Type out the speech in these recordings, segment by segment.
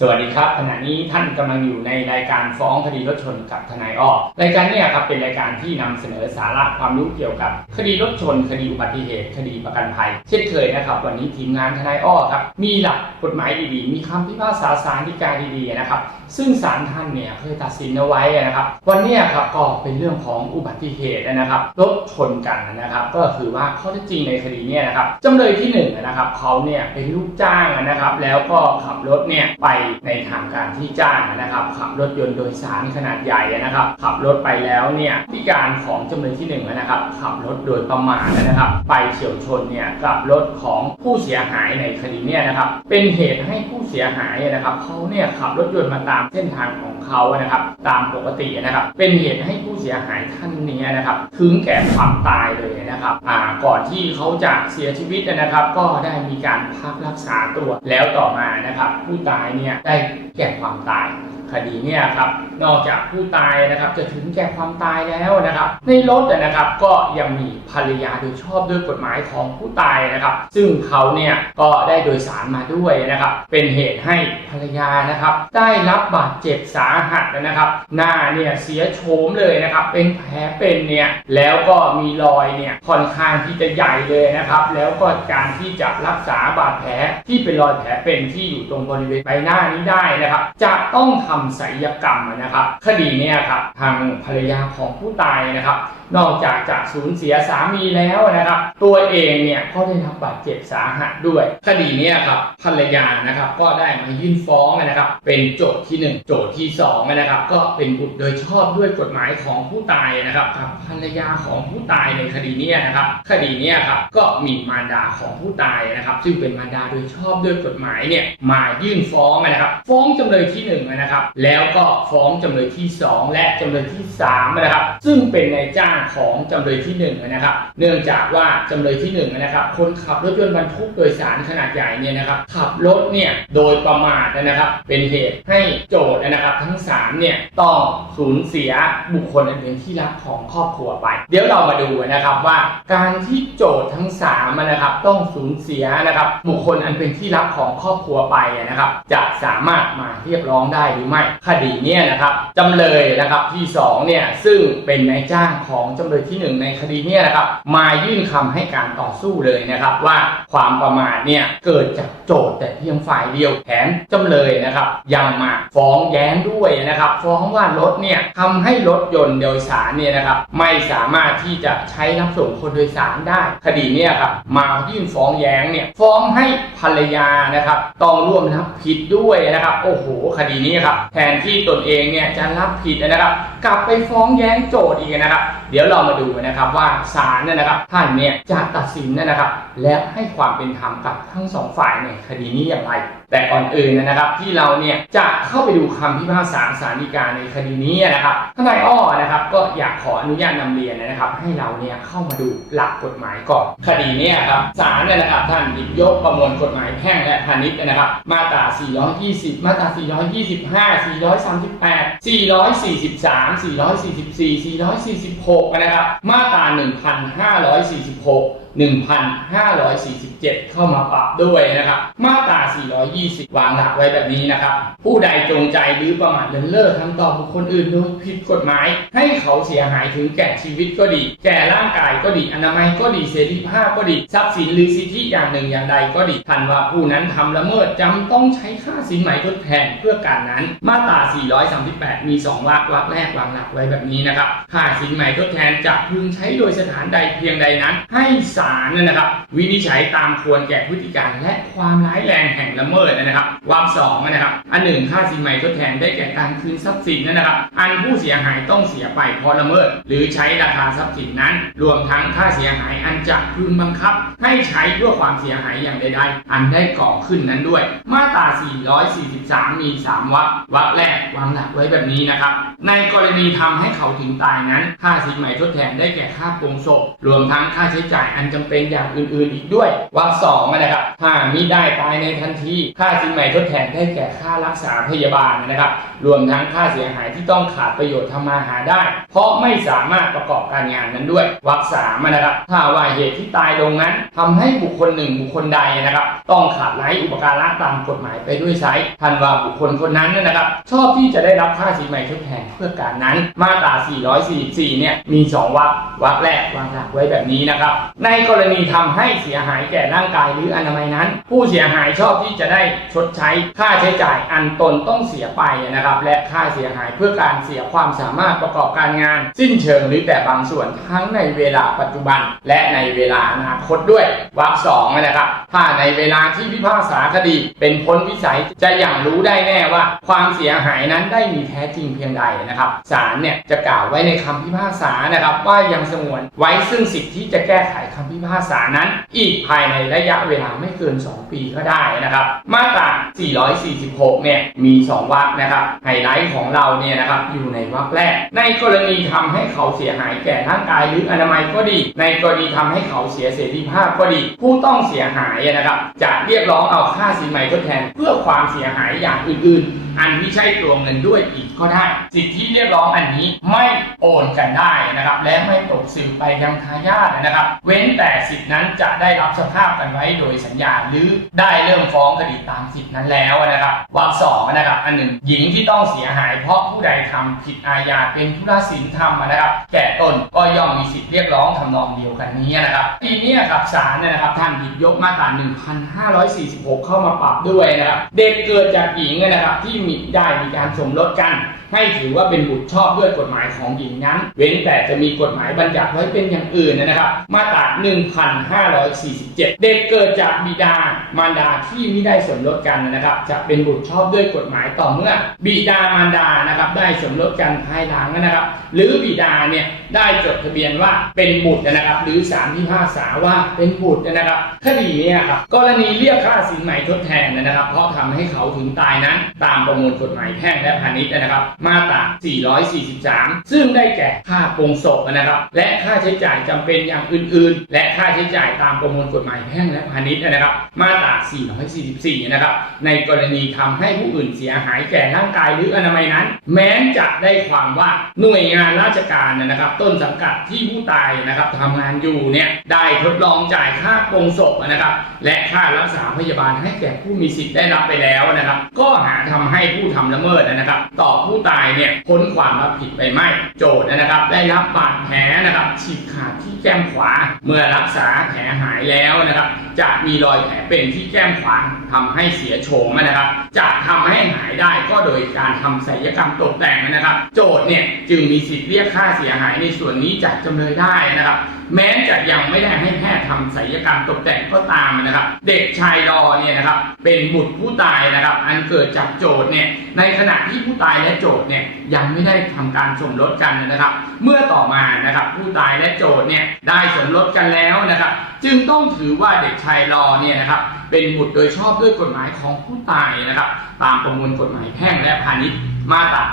สวัสดีครับขณะนี้ท่านกำลังอยู่ในรายการฟ้องคดีรถชนกับทนายอ้อรายการนี้ครับเป็นรายการที่นำเสนอสาระความรู้เกี่ยวกับ คดีรถชน คดีอุบัติเหตุ คดีประกันภัย เช่นเคยนะครับ วันนี้ทีมงานทนายอ้อครับมีหลักกฎหมายดีๆ มีคำพิพากษาศาลฎีกาดีๆนะครับ ซึ่งศาลท่านเนี่ยเคยตัดสินเอาไว้นะครับ วันนี้ครับก็เป็นเรื่องของอุบัติเหตุนะครับรถชนกันนะครับ ก็คือว่าข้อเท็จจริงในคดีนี่ยนะครับจำเลยที่หนึ่งนะครับเขาเนี่ยเป็นลูกจ้างนะครับ แล้วก็ขับรถเนี่ยไปในทางการที่จ้างนะครับ ขับรถยนต์โดยสารขนาดใหญ่นะครับ ขับรถไปแล้วเนี่ยพิการของจำเลยที่หนึ่งนะครับ ขับรถโดยประมาทนะครับ ไปเฉียวชนเนี่ยกับรถของผู้เสียหายในคดีเนี่ยนะครับ เป็นเหตุให้ผู้เสียหายนะครับเขาเนี่ยขับรถยนต์มาตามเส้นทางของเขานะครับ ตามปกตินะครับ เป็นเหตุให้ผู้เสียหายท่านนี้นะครับถึงแก่ความตายเลยนะครับอ่าก่อนที่เขาจะเสียชีวิตนะครับ ก็ได้มีการพักรักษาตัวแล้วต่อมานะครับ ผู้ตายเนี่ยได้แก่ คดีเนี่ยครับนอกจากผู้ตายนะครับจะถึงแก่ความตายแล้วนะครับในรถนะครับก็ยังมีภรรยาโดยชอบด้วยกฎหมายของผู้ตายนะครับ ซึ่งเขาเนี่ยก็ได้โดยสารมาด้วยนะครับ เป็นเหตุให้ภรรยานะครับ ได้รับบาดเจ็บสาหัสนะครับหน้าเนี่ยเสียโฉมเลยนะครับ เป็นแผลเป็นเนี่ยแล้วก็มีรอยเนี่ยค่อนข้างที่จะใหญ่เลยนะครับ แล้วก็การที่จะรักษาบาดแผลที่เป็นรอยแผลเป็นที่อยู่ตรงบริเวณใบหน้านี้ได้นะครับ จะต้องทำศัลยกรรมนะครับคดีเนี่ยครับทางภรรยาของผู้ตายนะครับ นอกจากจะสูญเสียสามีแล้วนะครับ ตัวเองเนี่ยก็ได้รับบาดเจ็บสาหัสด้วย คดีนี้ครับภรรยานะครับก็ได้มายื่นฟ้องนะครับ เป็นโจทย์ที่หนึ่งโจทย์ที่สองนะครับ ก็เป็นบุตรโดยชอบด้วยกฎหมายของผู้ตายนะครับกับภรรยาของผู้ตายในคดีนี้นะครับ คดีนี้ครับก็มีมารดาของผู้ตายนะครับ ซึ่งเป็นมารดาโดยชอบด้วยกฎหมายเนี่ยมายื่นฟ้องนะครับ ฟ้องจำเลยที่หนึ่งนะครับ แล้วก็ฟ้องจำเลยที่สองและจำเลยที่สามนะครับ ซึ่งเป็นนายจ้างของจำเลยที่หนึ่งนะครับ เนื่องจากว่าจำเลยที่หนึ่งนะครับ คนขับรถยนต์บรรทุกโดยสารขนาดใหญ่เนี่ยนะครับขับรถเนี่ยโดยประมาทนะครับ เป็นเหตุให้โจทย์นะครับ ทั้งสามเนี่ยต้องสูญเสียบุคคลอันเป็นที่รักของครอบครัวไป เดี๋ยวเรามาดูนะครับว่าการที่โจทย์ทั้งสามนะครับ ต้องสูญเสียนะครับบุคคลอันเป็นที่รักของครอบครัวไปนะครับ จะสามารถมาเรียกร้องได้หรือไม่คดีเนี่ยนะครับจำเลยนะครับที่สองเนี่ยซึ่งเป็นนายจ้างของจำเลยที่หนึ่งในคดีนี่ยนะครับมายื่นคำให้การต่อสู้เลยนะครับ ว่าความประมาทเนี่ยเกิดจากโจทย์แต่เพียงฝ่ายเดียวแถมจำเลยนะครับ ยังมาฟ้องแย้งด้วยนะครับ ฟ้องว่ารถเนี่ยทำให้รถยนต์โดยสารเนี่ยนะครับ ไม่สามารถที่จะใช้รับส่งคนโดยสารได้ คดีเนี่ยครับมายื่นฟ้องแย้งเนี่ยฟ้องให้ภรรยานะครับต้องร่วมรับผิดด้วยนะครับ โอ้โห คดีนี้ครับแทนที่ตนเองเนี่ยจะรับผิดนะครับ กลับไปฟ้องแย้งโจทย์อีกนะครับเดี๋ยวเรามาดูนะครับว่าศาลเนี่ยนะครับท่านเนี่ยจะตัดสินนะครับ และให้ความเป็นธรรมกับทั้งสองฝ่ายในคดีนี้อย่างไร แต่ก่อนอื่นนะครับที่เราเนี่ยจะเข้าไปดูคำพิพากษาศาลฎีกาในคดีนี้นะครับทนายอ้อนะครับก็อยากขออนุญาตนำเรียนนะครับ ให้เราเนี่ยเข้ามาดูหลักกฎหมายก่อนคดีนี้ครับศาลเนี่ยนะครับท่านหยิบยกประมวลกฎหมายแพ่งและพาณิชย์นะครับ มาตรา 420 มาตรา 425 438 443 444 446 นะครับ มาตรา 1546 1,547 เข้ามาปรับด้วยนะครับมาตรา 420 วางหลักไว้แบบนี้นะครับ ผู้ใดจงใจหรือประมาทเลินเล่อทำต่อบุคคลอื่นโดยผิดกฎหมาย ให้เขาเสียหายถึงแก่ชีวิตก็ดี แก่ร่างกายก็ดี อนามัยก็ดีเสรีภาพก็ดี ทรัพย์สินหรือสิทธิอย่างหนึ่งอย่างใดก็ดีท่านว่าผู้นั้นทำละเมิดจำต้องใช้ค่าสินไหมทดแทนเพื่อการนั้น มาตรา 438 มี 2วรรควรรคแรกวางหลักไว้แบบนี้นะครับค่าสินไหมทดแทนจะพึงใช้โดยสถานใดเพียงใดนั้น ให้ศาาลนะครับวินิจฉัยตามควรแก่พฤติการและความร้ายแรงแห่งละเมิดนะครับวรรคสองนะครับอันหนึ่งค่าสินใหม่ทดแทนได้แก่การคืนทรัพย์สินนะครับ อันผู้เสียหายต้องเสียไปเพราะละเมิด หรือใช้ราคาทรัพย์สินนั้น รวมทั้งค่าเสียหายอันจะพึงบังคับ ให้ใช้เพื่อความเสียหายอย่างใดๆ อันได้ก่อขึ้นนั้นด้วย มาตรา 443 มี 3วรรควรรคแรกวางหลักไว้แบบนี้นะครับ ในกรณีทำให้เขาถึงตายนั้น ค่าสินใหม่ทดแทนได้แก่ค่าปรงศพรวมทั้งค่าใช้จ่ายอันจำเป็นอย่างอื่นๆอีกด้วยวรรคสองนะครับถ้ามิได้ตายในทันทีค่าสินใหม่ทดแทนได้แก่ค่ารักษาพยาบาลนะครับ รวมทั้งค่าเสียหายที่ต้องขาดประโยชน์ทำมาหาได้ เพราะไม่สามารถประกอบการงานนั้นด้วยวรรคสามนะครับ ถ้าว่าเหตุที่ตายลงนั้นทำให้บุคคลหนึ่งบุคคลใดนะครับ ต้องขาดไร้อุปการะตามกฎหมายไปด้วยไซส์ทันว่าบุคคลคนนั้นนะครับ ชอบที่จะได้รับค่าสินใหม่ทดแทนเพื่อการนั้น มาตรา 444 เนี่ยมี 2วรรควรรคแรกวางหลักไว้แบบนี้นะครับ ในกรณีทำให้เสียหายแก่ร่างกายหรืออนามัยนั้น ผู้เสียหายชอบที่จะได้ชดใช้ค่าใช้จ่ายอันตนต้องเสียไปนะครับ และค่าเสียหายเพื่อการเสียความสามารถประกอบการงาน สิ้นเชิงหรือแต่บางส่วนทั้งในเวลาปัจจุบัน และในเวลาอนาคตด้วยวรรคสองนะครับถ้าในเวลาที่พิพากษาคดี เป็นพ้นวิสัยจะอย่างรู้ได้แน่ว่า ความเสียหายนั้นได้มีแท้จริงเพียงใดนะครับศาลเนี่ยจะกล่าวไว้ในคำพิพากษานะครับว่ายังสงวนไว้ซึ่งสิทธิที่จะแก้ไขคำำพิพากษานั้น อีกภายในระยะเวลาไม่เกิน 2 ปีก็ได้นะครับ มาตรา 446 เนี่ยมี 2วรรคนะครับไฮไลท์ของเราเนี่ยนะครับอยู่ในวรรคแรก ในกรณีทำให้เขาเสียหายแก่ร่างกายหรืออนามัยก็ดี ในกรณีทำให้เขาเสียเสรีภาพก็ดี ผู้ต้องเสียหายนะครับจะเรียกร้องเอาค่าสินไหมทดแทน เพื่อความเสียหายอย่างอื่นๆ อันไม่ใช่ตัวเงินด้วยอีกก็ได้ สิทธิเรียกร้องอันนี้ไม่โอนกันได้นะครับ และไม่ตกสืบไปยังทายาทนะครับ เว้นแต่สิทธินั้นจะได้รับสภาพกันไว้โดยสัญญาหรือได้เริ่มฟ้องคดีตามสิทธินั้นแล้วนะครับวรรคสองนะครับอันหนึ่งหญิงที่ต้องเสียหายเพราะผู้ใดทำผิดอาญาเป็นธุรศิลธรรมนะครับ แก่ตนก็ย่อมมีสิทธิเรียกร้องทำนองเดียวกันนี้นะครับทีนี้ครับศาลเนี่ยนะครับท่านหยิบยกมาตรา1546 เข้ามาปรับด้วยนะครับเด็กเกิดจากหญิงนะครับที่มีได้มีการสมรสกัน ให้ถือว่าเป็นบุตรชอบด้วยกฎหมายของหญิงนั้น เว้นแต่จะมีกฎหมายบัญญัติไว้เป็นอย่างอื่นนะครับ มาตรา 1547 เด็กเกิดจากบิดามารดาที่ไม่ได้สมรสกันนะครับ จะเป็นบุตรชอบด้วยกฎหมายต่อเมื่อ บิดามารดานะครับได้สมรสกันภายหลังนะครับ หรือบิดาเนี่ยได้จดทะเบียนว่าเป็นบุตรนะครับ หรือสารพิพากษาว่าเป็นบุตรนะครับคดีเนี่ยครับกรณีเรียกค่าสินไหมทดแทนนะครับ เพราะทำให้เขาถึงตายนั้น ตามประมวลกฎหมายแพ่งและพาณิชย์นะครับ มาตรา 443 ซึ่งได้แก่ค่าโปรงศพนะครับ และค่าใช้จ่ายจำเป็นอย่างอื่น ๆ และค่าใช้จ่ายตามประมวลกฎหมายแพ่งและพาณิชย์นะครับ มาตรา 444 นะครับ ในกรณีทำให้ผู้อื่นเสียหายแก่ร่างกายหรืออนามัยนั้น แม้จะได้ความว่าหน่วยงานราชการนะครับ ต้นสังกัดที่ผู้ตายนะครับทำงานอยู่เนี่ยได้ทดลองจ่ายค่าโปรงศพนะครับ และค่ารักษาพยาบาลให้แก่ผู้มีสิทธิ์ได้รับไปแล้วนะครับ ก็หาทำให้ผู้ทำละเมิดนะครับต่อผู้ตายเนี่ยพ้นความรับผิดไปไม่โจทย์นะครับ ได้รับบาดแผลนะครับฉีกขาดที่แก้มขวา เมื่อรักษาแผลหายแล้วนะครับจะมีรอยแผลเป็นที่แก้มขวาทำให้เสียโฉมนะครับ จะทำให้หายได้ก็โดยการทำศัลยกรรมตกแต่งนะครับ โจทย์เนี่ยจึงมีสิทธิ์เรียกค่าเสียหายในส่วนนี้จากจำเลยได้นะครับ แม้จะยังไม่ได้ให้แพทย์ทำศัลยกรรมตกแต่งก็ตามนะครับ เด็กชายรอเนี่ยนะครับเป็นบุตรผู้ตายนะครับ อันเกิดจากโจทย์เนี่ยในขณะที่ผู้ตายและโจทย์เนี่ยยังไม่ได้ทำการสมรสกันนะครับ เมื่อต่อมานะครับผู้ตายและโจทย์เนี่ยได้สมรสกันแล้วนะครับ จึงต้องถือว่าเด็กชายรอเนี่ยนะครับเป็นบุตรโดยชอบด้วยกฎหมายของผู้ตายนะครับ ตามประมวลกฎหมายแพ่งและพาณิชย์ มาตรา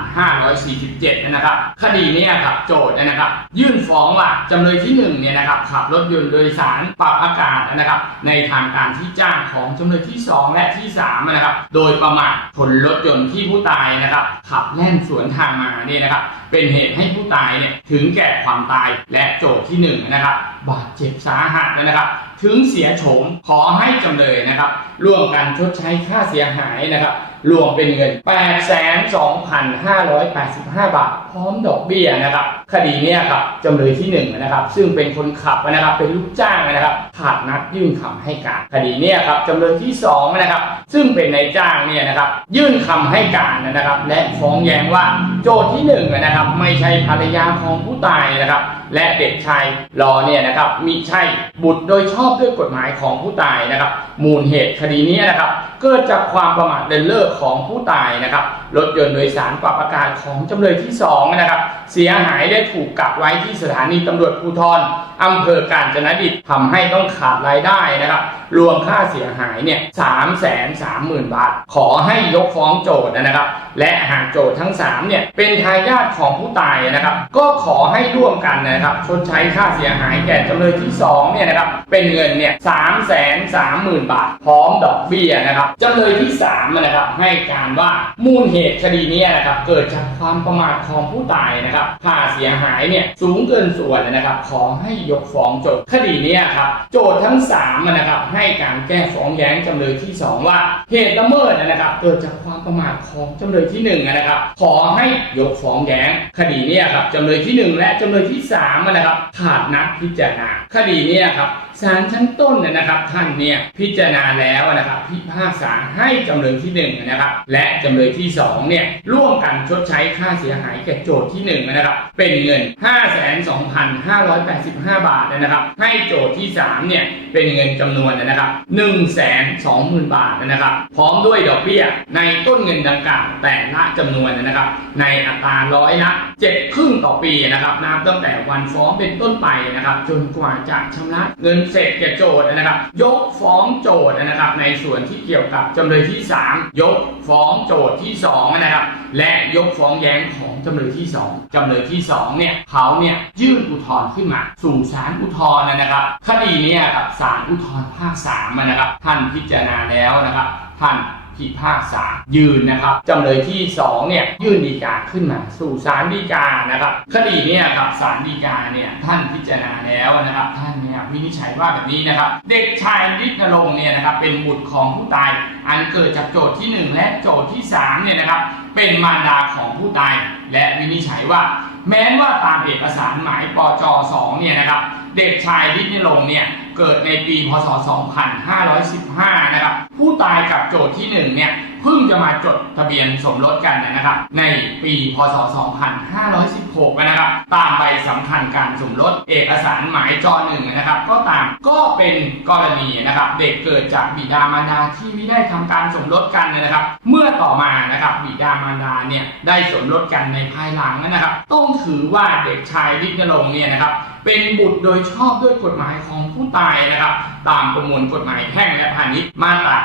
1547นะครับ คดีนี้ครับโจทย์นะครับ ยื่นฟ้องว่าจำเลยที่1เนี่ยนะครับขับรถยนต์โดยสารปรับอากาศนะครับในทางการที่จ้างของจำเลยที่ 2 และที่3นะครับโดยประมาทผลรถยนต์ที่ผู้ตายนะครับขับแล่นสวนทางมาเนี่ยนะครับเป็นเหตุให้ผู้ตายเนี่ยถึงแก่ความตายและโจทย์ที่1นะครับบาดเจ็บสาหัสนะครับ ถึงเสียโฉมขอให้จำเลยนะครับ ร่วมกันชดใช้ค่าเสียหายนะครับ รวมเป็นเงิน 8,2,585 บาท พร้อมดอกเบี้ยนะครับ คดีนี้ครับจำเลยที่1นะครับ ซึ่งเป็นคนขับนะครับ เป็นลูกจ้างนะครับขาดนัดยื่นคำให้การ คดีนี้ครับจำเลยที่2นะครับ ซึ่งเป็นนายจ้างเนี่ยนะครับ ยื่นคำให้การนะครับ และฟ้องแย้งว่าโจทย์ที่1นะครับ ไม่ใช่ภรรยาของผู้ตายนะครับ และเด็กชายรอเนี่ยนะครับมิใช่บุตรโดยชอบด้วยกฎหมายของผู้ตายนะครับ มูลเหตุคดีนี้นะครับเกิดจากความประมาทเลินเล่อของผู้ตายนะครับรถยนต์โดยสารปรับอากาศของจำเลยที่สองนะครับเสียหายได้ถูกกักไว้ที่สถานีตำรวจภูธรอำเภอกาญจนดิตทำให้ต้องขาดรายได้นะครับรวมค่าเสียหายเนี่ยสามแสนสามหมื่นบาท ขอให้ยกฟ้องโจทย์นะครับ และหากโจทย์ทั้งสามเนี่ยเป็นทายาทของผู้ตายนะครับ ก็ขอให้ร่วมกันนะครับชดใช้ค่าเสียหายแก่จำเลยที่สองเนี่ยนะครับเป็นเงินเนี่ยสามแสนสามหมื่นบาท พร้อมดอกเบี้ยนะครับจำเลยที่สามนะครับให้การว่ามูลเหตุคดีนี้นะครับเกิดจากความประมาทของผู้ตายนะครับค่าเสียหายเนี่ยสูงเกินส่วนนะครับขอให้ยกฟ้องโจทย์คดีนี้ครับโจทย์ทั้งสามนะครับให้การแก้ฟ้องแย้งจำเลยที่สองว่าเหตุละเมิดนะครับเกิดจากความประมาทของจำเลยที่หนึ่งนะครับขอให้ยกฟ้องแย้งคดีนี้ครับจำเลยที่หนึ่งและจำเลยที่สามนะครับขาดนัดพิจารณา คดีนี้ครับศาลชั้นต้นเนยนะครับท่านเนี่ยพิจารณาแล้วนะครับพิพากษาให้จำเลยที่หนึ่งนะครับและจำเลยที่สองเนี่ยร่วมกันชดใช้ค่าเสียหายแก่โจทย์ที่หนึ่งนะครับเป็นเงิน 52,585 บาทนะครับให้โจทย์ที่สามเนี่ยเป็นเงินจำนวนนะครับ120,000 บาทนะครับพร้อมด้วยดอกเบี้ยในต้นเงินดังกล่าวแต่ละจำนวนนะครับในอัตราร้อยละเจ็ดครึ่งต่อปีนะครับนับตั้งแต่วันฟ้องเป็นต้นไปนะครับ จนกว่าจะชำระเงินเสร็จแก่โจทย์นะครับ ยกฟ้องโจทย์นะครับ ในส่วนที่เกี่ยวกับจำเลยที่ 3 ยกฟ้องโจทย์ที่2นะครับ และยกฟ้องแย้งของจำเลยที่ 2จำเลยที่2เนี่ยเขาเนี่ยยื่นอุทธรณ์ขึ้นมาสู่ศาลอุทธรณ์นะครับ คดีเนี้ครับศาลอุทธรณ์ภาค3นะครับ ท่านพิจารณาแล้วนะครับ ท่าน พิพากษายืนนะครับจำเลยที่2เนี่ยยื่นฎีกาขึ้นมา สู่ศาลฎีกานะครับคดีเนี่ยครับศาลฎีกาเนี่ยท่านพิจารณาแล้วนะครับ ท่านเนี่ยวินิจฉัยว่าแบบนี้นะครับ เด็กชายฤทธิ์นรงค์เนี่ยนะครับเป็นบุตรของผู้ตาย อันเกิดจากโจทย์ที่ 1 และโจทย์ที่3เนี่ยนะครับเป็นมารดาของผู้ตาย และวินิจฉัยว่า แม้ว่าตามเอกสารหมายปจ2เนี่ยนะครับ เด็กชายฤทธิ์นรงค์เนี่ยเกิดในปีพศ 2515 นะครับ ผู้ตายกับโจทย์ที่1เนี่ยเพิ่งจะมาจดทะเบียนสมรสกันนะครับ ในปีพศ 2516 นะครับ ตามใบสำคัญการสมรสเอกสารหมายจหนึ่งนะครับ ก็ตามก็เป็นกรณีนะครับ เด็กเกิดจากบิดามารดาที่ไม่ได้ทำการสมรสกันนะครับ เมื่อต่อมานะครับบิดามารดาเนี่ยได้สมรสกันในภายหลังนะครับ ต้องถือว่าเด็กชายฤทธิ์นรงเนี่ยนะครับ เป็นบุตรโดยชอบด้วยกฎหมายของผู้ตายนะครับตามประมวลกฎหมายแพ่งและพาณิชย์มาตรา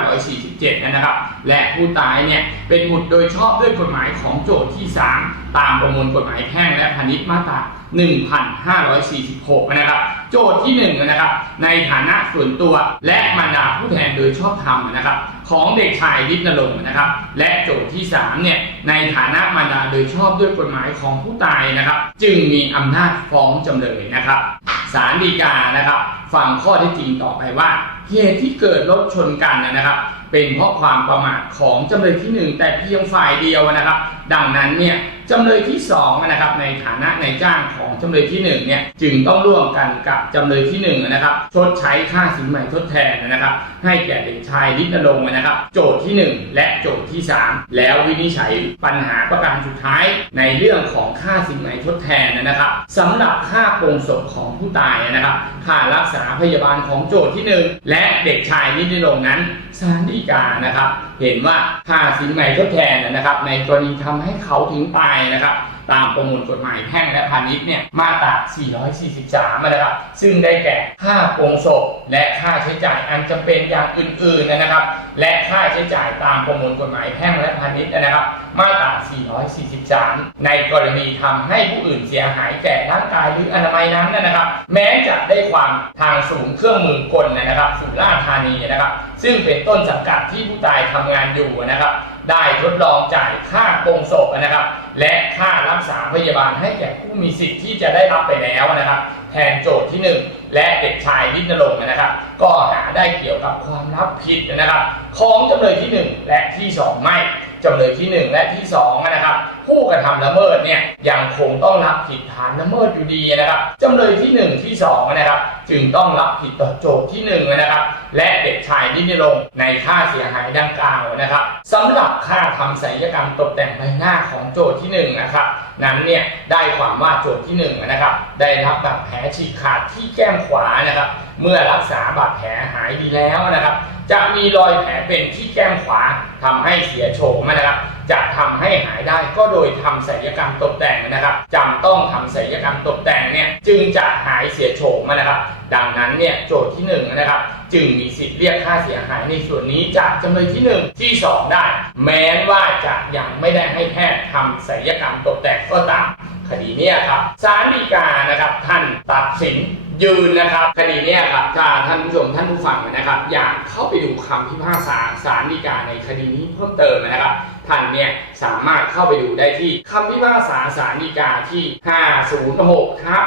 1547 นะครับ และผู้ตายเนี่ยเป็นบุตรโดยชอบด้วยกฎหมายของโจทย์ที่ 3 ตามประมวลกฎหมายแพ่งและพาณิชย์มาตรา 1546 นะครับ โจทย์ที่1นะครับ ในฐานะส่วนตัวและมารดาผู้แทนโดยชอบธรรมนะครับ ของเด็กชายฤทธิ์นรงค์นะครับ และโจทย์ที่3เนี่ยในฐานะมารดาโดยชอบด้วยกฎหมายของผู้ตายนะครับ จึงมีอำนาจฟ้องจำเลยนะครับ ศาลฎีกานะครับฟังข้อที่จริงต่อไปว่าเหตุที่เกิดรถชนกันนะครับเป็นเพราะความประมาทของจำเลยที่ 1 แต่เพียงฝ่ายเดียวนะครับ ดังนั้นเนี่ยจำเลยที่2นะครับในฐานะในจ้างของจำเลยที่1เนี่ยจึงต้องร่วมกันกับจำเลยที่1นะครับชดใช้ค่าสินใหม่ทดแทนนะครับ ให้แก่เด็กชายฤทธิ์นรงค์นะครับ โจทย์ที่ 1 และโจทย์ที่ 3 แล้ววินิจฉัยปัญหาประการสุดท้ายในเรื่องของค่าสินใหม่ทดแทนนะครับสำหรับค่าโปรงศพของผู้ตายนะครับค่ารักษาพยาบาลของโจทย์ที่ 1 และเด็กชายฤทธิ์นรงค์นั้นศาลฎีกานะครับ เห็นว่าค่าสินใหม่ทดแทนนะครับ ในกรณีทำให้เขาถึงไปนะครับ ตามประมวลกฎหมายแพ่งและพาณิชย์เนี่ยมาตรา 443 นะครับ ซึ่งได้แก่ค่าโปรงศพและค่าใช้จ่ายอันจำเป็นอย่างอื่นๆนะครับ และค่าใช้จ่ายตามประมวลกฎหมายแพ่งและพาณิชย์นะครับ มาตรา 443 ในกรณีทำให้ผู้อื่นเสียหายแก่ร่างกายหรืออนามัยนั้นนะครับ แม้จะได้ความทางสูงเครื่องมือกลนะครับสุราษฎร์ธานีนะครับ ซึ่งเป็นต้นสังกัดที่ผู้ตายทำงานอยู่นะครับ ได้ทดลองจ่ายค่าโปรงศพนะครับ และค่ารักษาพยาบาลให้แก่ผู้มีสิทธิ์ที่จะได้รับไปแล้วนะครับแทนโจทย์ที่ 1 และเด็กชายวิทย์นรงค์นะครับ ก็หาได้เกี่ยวกับความรับผิดนะครับ ของจำเลยที่ 1 และที่ 2 ไม่จำเลยที่หนึ่งและที่สองนะ กระทำละเมิดเนี่ยยังคงต้องรับผิดฐานละเมิดอยู่ดีนะครับจำเลยที่หนึ่งที่สองนะครับจึงต้องรับผิดต่อโจทย์ที่หนึ่งนะครับและเด็กชายนิติรงในค่าเสียหายดังกล่าวนะครับสำหรับค่าทำศัลยกรรมตกแต่งใบหน้าของโจทย์ที่หนึ่งนะครับนั้นเนี่ยได้ความว่าโจทย์ที่หนึ่งนะครับได้รับบาดแผลฉีกขาดที่แก้มขวานะครับเมื่อรักษาบาดแผลหายดีแล้วนะครับ จะมีรอยแผลเป็นที่แก้มขวาทำให้เสียโฉมนะครับ จะทำให้หายได้ก็โดยทำศัลยกรรมตกแต่งนะครับจำต้องทำศัลยกรรมตกแต่งเนี่ยจึงจะหายเสียโฉมนะครับ ดังนั้นเนี่ยโจทย์ที่หนึ่งนะครับจึงมีสิทธิ์เรียกค่าเสียหายในส่วนนี้จากจำเลยที่หนึ่งที่สองได้ แม้ว่าจะยังไม่ได้ให้แพทย์ทำศัลยกรรมตกแต่งก็ตามคดีนี้ครับศาลฎีกานะครับท่านตัดสิน ยืนนะครับคดีเนี้ยครับถ้าท่านผู้ชมท่านผู้ฟังนะครับ อยากเข้าไปดูคำพิพากษาศาลฎีกาในคดีนี้เพิ่มเติมนะครับ ท่านเนี่ยสามารถเข้าไปดูได้ที่คำพิพากษาศาลฎีกาที่ 506ทับ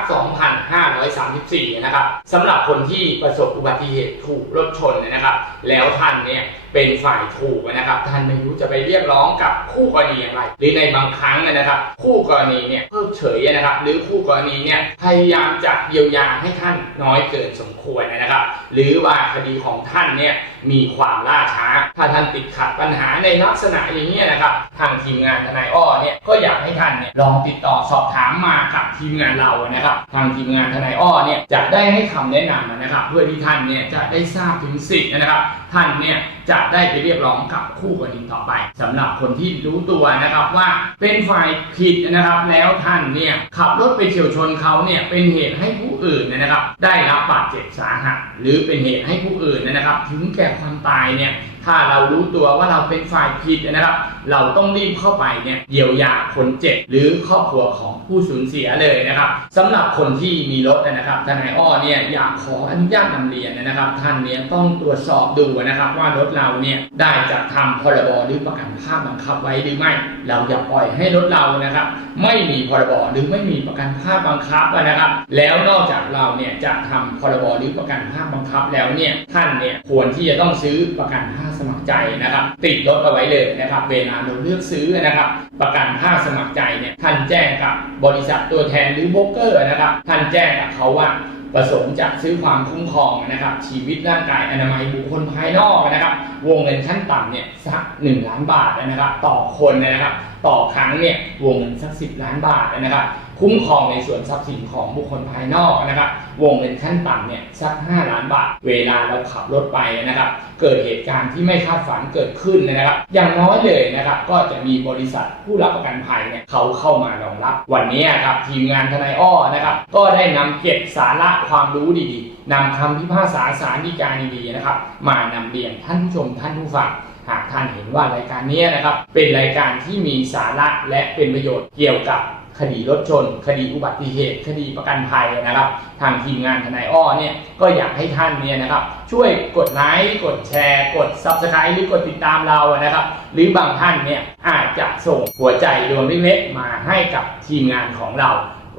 2534 นะครับสำหรับคนที่ประสบอุบัติเหตุถูกรถชนนะครับ แล้วท่านเนี่ยเป็นฝ่ายถูกนะครับ ท่านไม่รู้จะไปเรียกร้องกับคู่กรณีอย่างไร หรือในบางครั้งนะครับ คู่กรณีเนี่ยเพิกเฉยนะครับ หรือคู่กรณีเนี่ยพยายามจะเยียวยาให้ท่านน้อยเกินสมควรนะครับ หรือว่าคดีของท่านเนี่ย มีความล่าช้า ถ้าท่านติดขัดปัญหาในลักษณะอย่างนี้นะครับ ทางทีมงานทนายอ้อเนี่ยก็อยากให้ท่านเนี่ยลองติดต่อสอบถามมากับทีมงานเรานะครับ ทางทีมงานทนายอ้อเนี่ยจะได้ให้คำแนะนำนะครับ เพื่อที่ท่านเนี่ยจะได้ทราบถึงสิทธิ์นะครับ ท่านเนี่ยจะได้ไปเรียกร้องกับคู่กรณีต่อไปสำหรับคนที่รู้ตัวนะครับว่าเป็นฝ่ายผิดนะครับ แล้วท่านเนี่ยขับรถไปเฉียวชนเขาเนี่ยเป็นเหตุให้ผู้อื่นนะครับ ได้รับบาดเจ็บสาหัสหรือเป็นเหตุให้ผู้อื่นนะครับ ถึงแก่ความตายเนี่ย ถ้าเรารู้ตัวว่าเราเป็นฝ่ายผิดนะครับ เราต้องรีบเข้าไปเนี่ยเยียวยาคนเจ็บหรือครอบครัวของผู้สูญเสียเลยนะครับสำหรับคนที่มีรถนะครับทนายอ้อเนี่ยอยากขออนุญาตนำเรียนนะครับ ท่านเนี่ยต้องตรวจสอบดูนะครับ ว่ารถเราเนี่ยได้จัดทำพรบหรือประกันภาพบังคับไว้หรือไม่ เราอย่าปล่อยให้รถเรานะครับ ไม่มีพรบหรือไม่มีประกันภาพบังคับนะครับ แล้วนอกจากเราเนี่ยจะทำพรบหรือประกันภาพบังคับแล้วเนี่ยท่านเนี่ยควรที่จะต้องซื้อประกันภาพสมัครใจนะครับ ติดรถเอาไว้เลยนะครับ เวลาเราเลือกซื้อนะครับ ประกันภาพสมัครใจเนี่ยท่านแจ้งกับบริษัทตัวแทนหรือโบรกเกอร์นะครับท่านแจ้งกับเขาว่าประสงค์จะซื้อความคุ้มครองนะครับ ชีวิตร่างกายอนามัยบุคคลภายนอกนะครับ วงเงินขั้นต่ำเนี่ยสัก 1 ล้านบาทนะครับ ต่อคนนะครับ ต่อครั้งเนี่ยวงเงินสัก 10 ล้านบาทนะครับ คุ้มครองในส่วนทรัพย์สินของบุคคลภายนอกนะครับ วงเงินขั้นต่ำเนี่ยสัก 5 ล้านบาท เวลาเราขับรถไปนะครับ เกิดเหตุการณ์ที่ไม่คาดฝันเกิดขึ้นนะครับ อย่างน้อยเลยนะครับ ก็จะมีบริษัทผู้รับประกันภัยเนี่ยเขาเข้ามารองรับ วันนี้ครับทีมงานทนายอ้อนะครับ ก็ได้นำเก็บสาระความรู้ดีๆนำคำพิพากษาสารดีกาดีๆนะครับ มานำเรียนท่านผู้ชมท่านผู้ฟังหากท่านเห็นว่ารายการนี้นะครับ เป็นรายการที่มีสาระและเป็นประโยชน์เกี่ยวกับ คดีรถชน คดีอุบัติเหตุ คดีประกันภัยนะครับ ทางทีมงานทนายอ้อเนี่ยก็อยากให้ท่านเนี่ยนะครับ ช่วยกดไลค์กดแชร์ กด Subscribe หรือกดติดตามเรานะครับ หรือบางท่านเนี่ยอาจจะส่งหัวใจดวงเล็กๆมาให้กับทีมงานของเรา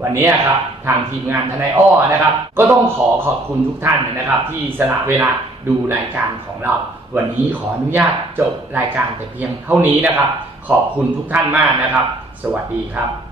วันนี้ครับทางทีมงานทนายอ้อนะครับ ก็ต้องขอขอบคุณทุกท่านนะครับ ที่สละเวลาดูรายการของเรา วันนี้ขออนุญาตจบรายการแต่เพียงเท่านี้นะครับ ขอบคุณทุกท่านมากนะครับ สวัสดีครับ